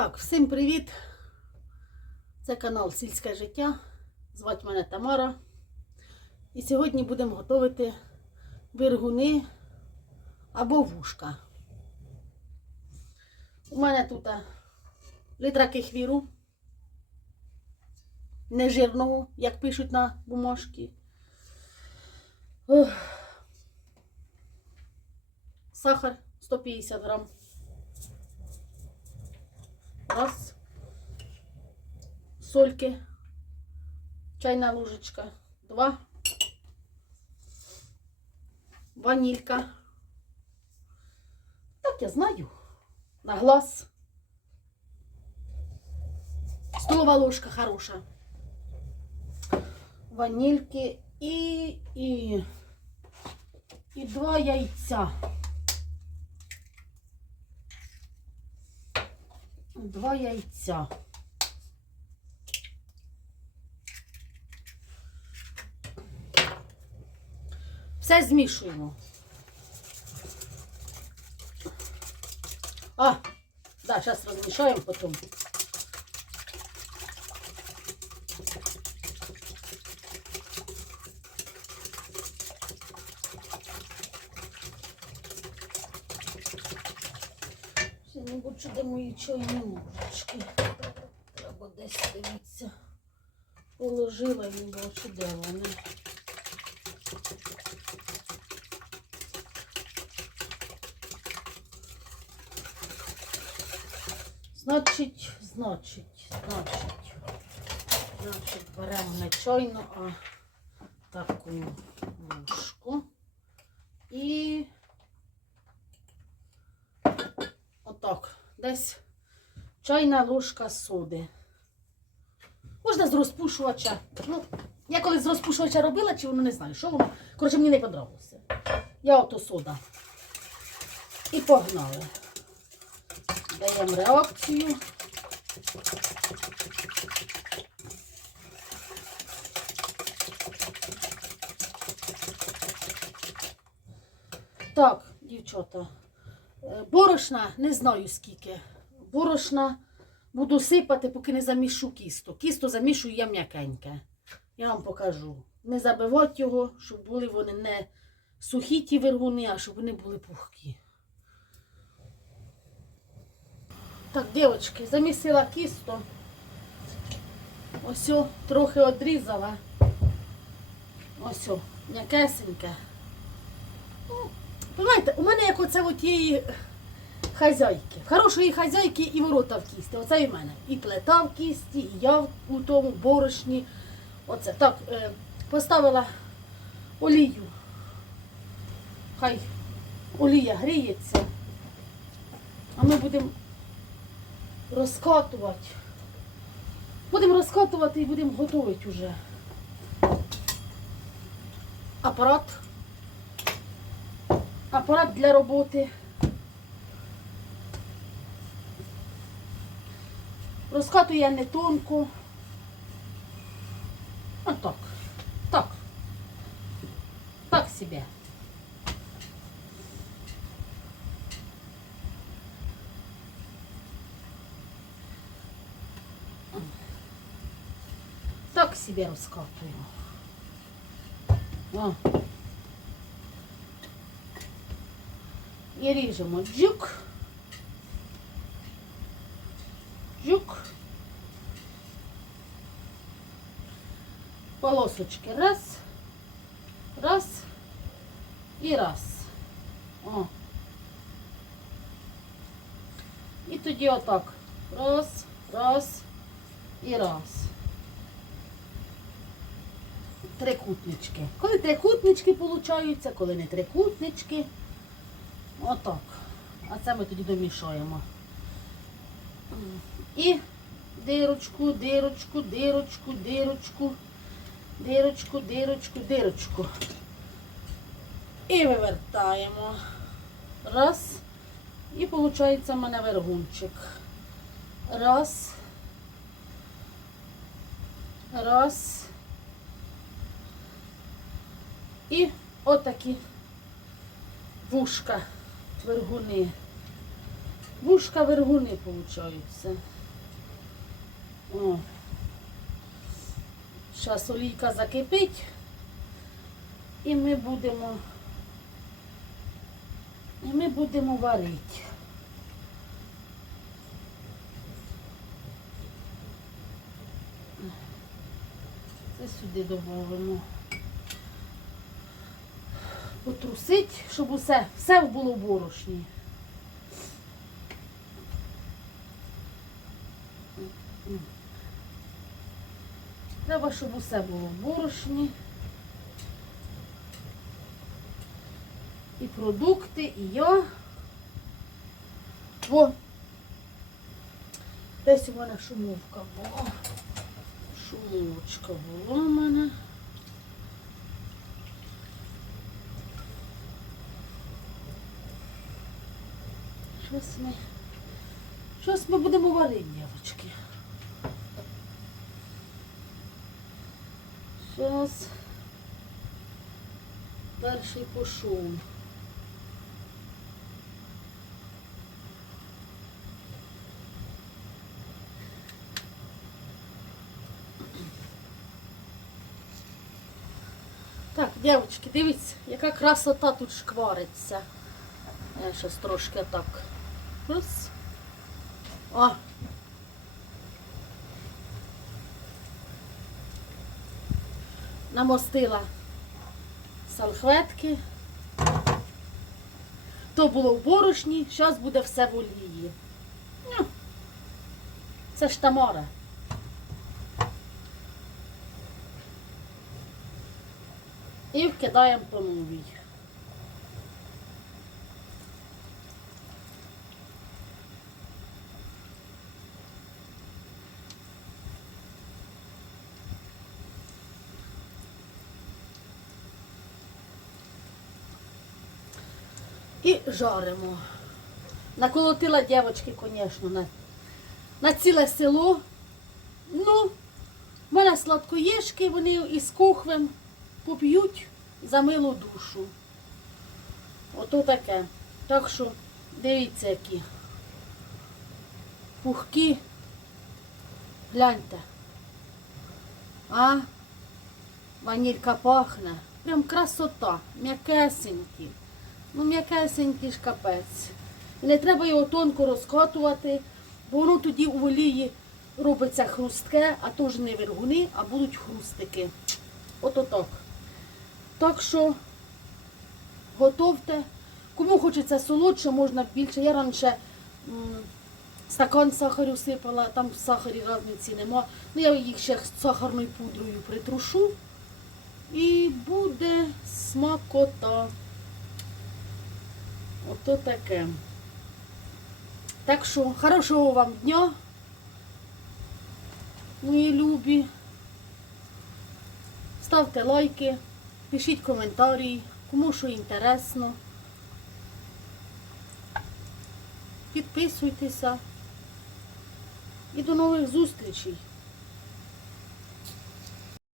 Так, всім привіт! Це канал Сільське життя. Звати мене Тамара. І сьогодні будемо готувати виргуни або вушка. У мене тут а, литра кефіру. Нежирного, як пишуть на бумажці. Сахар 150 грам. Раз. Сольки. Чайна ложечка. Два. Ванилька. Так я знаю. На глаз. Столова ложка хороша. Ванильки і, і, і два яйця. Два яйця. Все змішуємо. А, да, зараз розмішаємо потім. Ще не де мої чайні ложечки. Треба десь дивитися. Положила не бачу, де вони. Значить, значить, значить, значить, беремо не чайну, а таку ложку. І отак, десь чайна ложка соди. Можна з розпушувача. Ну, я колись з розпушувача робила, чи воно не знаю, що воно. Коротше, мені не подобалося. Я ото сода. І погнали. Даємо реакцію. Так, дівчата, борошна не знаю скільки. Борошна буду сипати, поки не замішу кісто. Кісто замішую я м'якеньке. Я вам покажу. Не забивати його, щоб були вони не сухі ті вергуни, а щоб вони були пухкі. Так, дівчатки, замісила кісто. Ось о, трохи одрізала. Ось о, м'якесеньке. Понимаєте, у мене як оце от тієї хазяйки. Хорошої хазяйки і ворота в кісті. Оце і в мене. І плита в кісті, і я у тому борошні. Оце. Так, е, поставила олію. Хай олія гріється. А ми будемо розкатувати. Будемо розкатувати і будемо готувати вже. Апарат. Апарат для роботи. Розкатую я не тонко. А так. Так. Так себе. Так себе розкатую. О. І ріжемо джук. Джук. Полосочки. Раз. Раз. І раз. О. І тоді отак. Раз, раз і раз. Трикутнички. Коли трикутнички получаються, коли не трикутнички. Отак. А це ми тоді домішаємо. І дирочку, дирочку, дирочку, дирочку, дирочку, дирочку, дирочку. І вивертаємо. Раз. І виходить в мене вергунчик. Раз. Раз. І отакі вушка, вергуни. Вушка вергуни получаються. О. Зараз олійка закипить. І ми будемо. І ми будемо варити. Це сюди додаємо. Потрусить, щоб усе, все було в борошні. Треба, щоб усе було в борошні. І продукти, і я. О! Десь у мене шумовка була. Шумовочка була у мене. Щось ми. Щось ми будемо варити, дівчатки. Щас. Перший пошов. Так, дівчатки, дивіться, яка красота тут шквариться. Я щас трошки так. Раз. О. Намостила салфетки. То було в борошні, зараз буде все в олії. Це ж Тамара. І вкидаємо по новій. І жаримо. Наколотила дівчатки, звісно, на, на ціле село. Ну, в мене сладкоєшки, вони із кухвем поп'ють за милу душу. Ото таке. Так що дивіться, які пухкі. Гляньте. А? Ванілька пахне. Прям красота. М'якесенькі. Ну, м'якесенький ж капець. І не треба його тонко розкатувати, бо воно тоді у олії робиться хрустке, а то ж не вергуни, а будуть хрустики. Ото так. Так що готовте. Кому хочеться солодше, можна більше. Я раніше стакан сахарю сипала, там в сахарі різниці нема. Ну, я їх ще сахарною пудрою притрушу. І буде смакота. Ото таке. Так що, хорошого вам дня, мої любі. Ставте лайки, пишіть коментарі, кому що інтересно. Підписуйтеся. І до нових зустрічей.